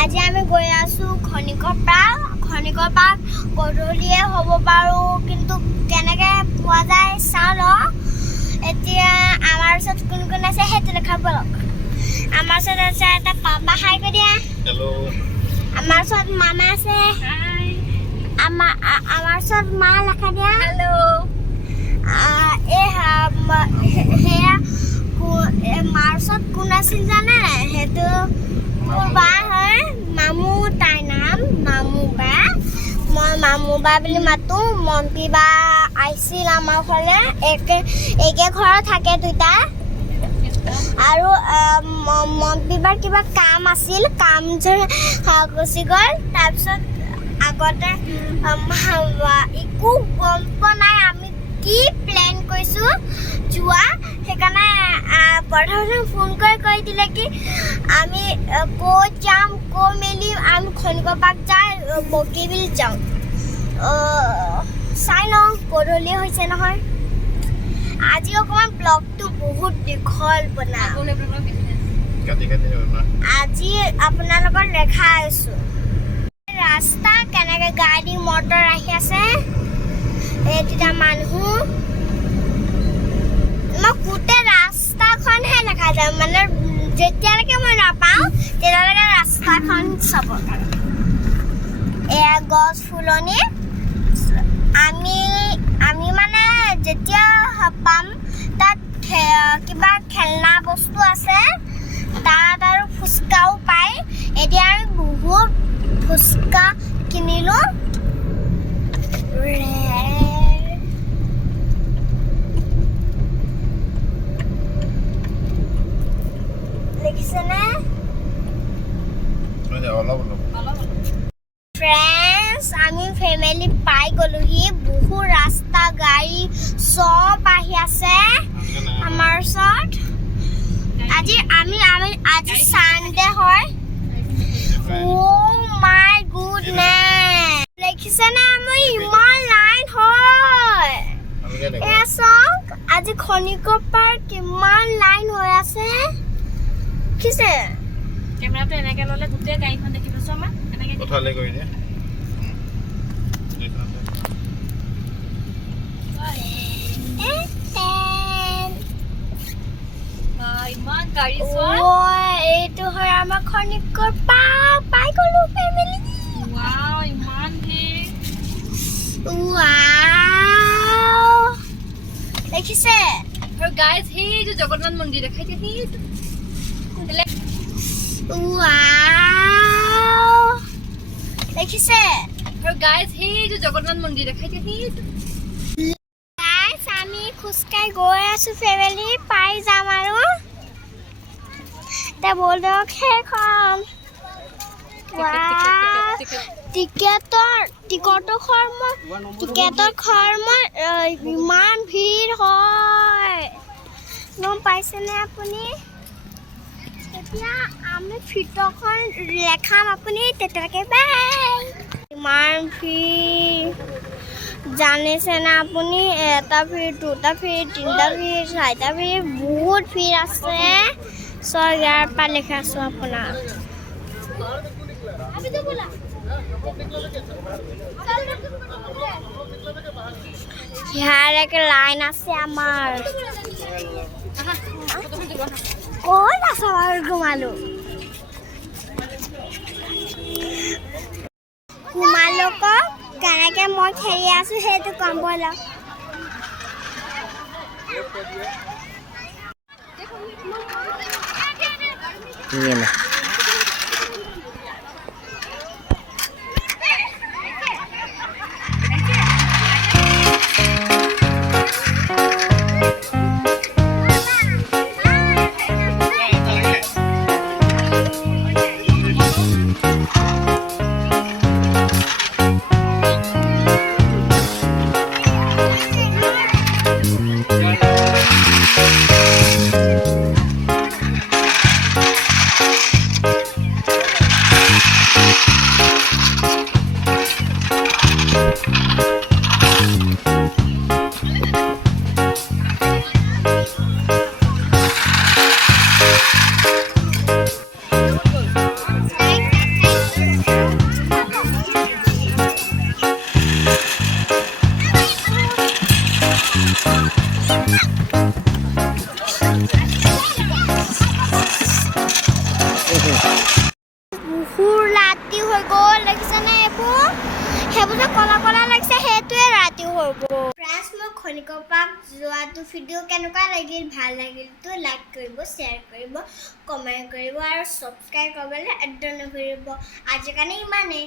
আজি আমি গৈ আছো খনিকৰ পাক গধূলিয়ে হ'ব বাৰু কিন্তু কেনেকৈ পোৱা যায় চাওঁ ন এতিয়া আমাৰ ওচৰত কোন কোন আছে সেইটো দেখাব লওক আমাৰ ওচৰত আছে এটা পাপা হাই কৰি দিয়া হেল্ল' আমাৰ ওচৰত মামা আছে হাই আমাৰ ওচৰত মা লেখা দিয়া হেল্ল' সেয়া মাৰ ওচৰত কোন আছিল জানে সেইটো মোৰ বা হয় মামু তাইৰ নাম মামু বা মই মামু বা বুলি মাতোঁ মম্পী বা আহিছিল আমাৰ ঘৰলৈ একে ঘৰত থাকে দুটা আৰু মম্পী বাৰ কিবা কাম আছিল কাম যে গুচি গ'ল তাৰপিছত আগতে একো গম পোৱা নাই আমি কি প্লেন কৰিছোঁ যোৱা সেইকাৰণে প্ৰথমতে ফোন কৰি কৈ দিলে কি আমি ক'ত যাম কৈ মেলি আমি খনিকৰ পাক যাই বগীবিল যাওঁ চাই লওঁ গধূলি হৈছে নহয় আজি অকণমান ব্লগটো বহুত দীঘল বনাওঁ আজি আপোনালোকক দেখাই আছোঁ ৰাস্তা কেনেকৈ গাড়ী মটৰ আহি আছে এইকেইটা মানুহ মই গোটেই ৰাস্তাখনহে দেখা যায় মানে যেতিয়ালৈকে মই নাপাওঁ তেতিয়ালৈকে ৰাস্তাখন চাব এয়া গছ ফুলনি আমি মানে যেতিয়া পাম তাত কিবা খেলনা বস্তু আছে তাত আৰু ফুচকাও পায় এতিয়া আমি বহুত ফুচকা কিনিলোঁ দেখিছেনে ফ্ৰেণ্ডছ আমি ফেমিলি পাই গ'লোহি বহুত ৰাস্তা গাড়ী চব আহি আছে আমাৰ ওচৰত আজি চানডে হয় মাই গুডনেছ দেখিছেনে আমি ইমান লাইন হয় এয়া চাওক আজি খনিকৰ পাৰ্ক কিমান লাইন হৈ আছে দেখিছে কেমেৰাটো এনেকৈ ল'লে গোটেই গাড়ীখন দেখিব চোন আমাৰ এনেকৈ উঠালে কৰি দিয়ে ইমান গাড়ী এইটো হয় আমাৰ খনিকৰ পাৰ্ক পাই গ'লো ফেমিলি ৱাও ইমান ভিৰ ৱাও দেখিছে আৰু গাইজ সেইটো জগন্নাথ মন্দিৰ দেখাই দিয়ে ৱাও দেখিছে আৰু গাইজ সেইটো জগন্নাথ মন্দিৰ দেখাই দিয়ে গাইজ আমি খোজকাঢ়ি গৈ আছো ফেমিলি পাই যাম আৰু এতিয়া বলক সেইখন টিকটৰ খৰমত ইমান ভিৰ হয় গম পাইছেনে আপুনি এতিয়া আমি ফিটখন লেখাম আপুনি তেতিয়ালৈকে বাই ইমান ভিৰ জানিছেনে আপুনি এটা ভিৰ দুটা ভিৰ তিনিটা ভিৰ চাৰিটা ভিৰ বহুত ভিৰ আছে চ' ইয়াৰ পৰা লিখি আছোঁ আপোনাক ইয়াৰ লাইন আছে আমাৰ ক'ত আছে বাৰু ঘুমালো তোমালোকক কেনেকৈ মই খেলি আছোঁ সেইটো কম ব'লক হ'ব ফ্ৰেণ্ডছ মই খনিকৰ পাৰ্ক যোৱাটো ভিডিঅ' কেনেকুৱা লাগিল ভাল লাগিলতো লাইক কৰিব শ্বেয়াৰ কৰিব কমেণ্ট কৰিব আৰু ছাবস্ক্ৰাইব কৰিবলৈ একদম নকৰিব আজিৰ কাৰণে ইমানেই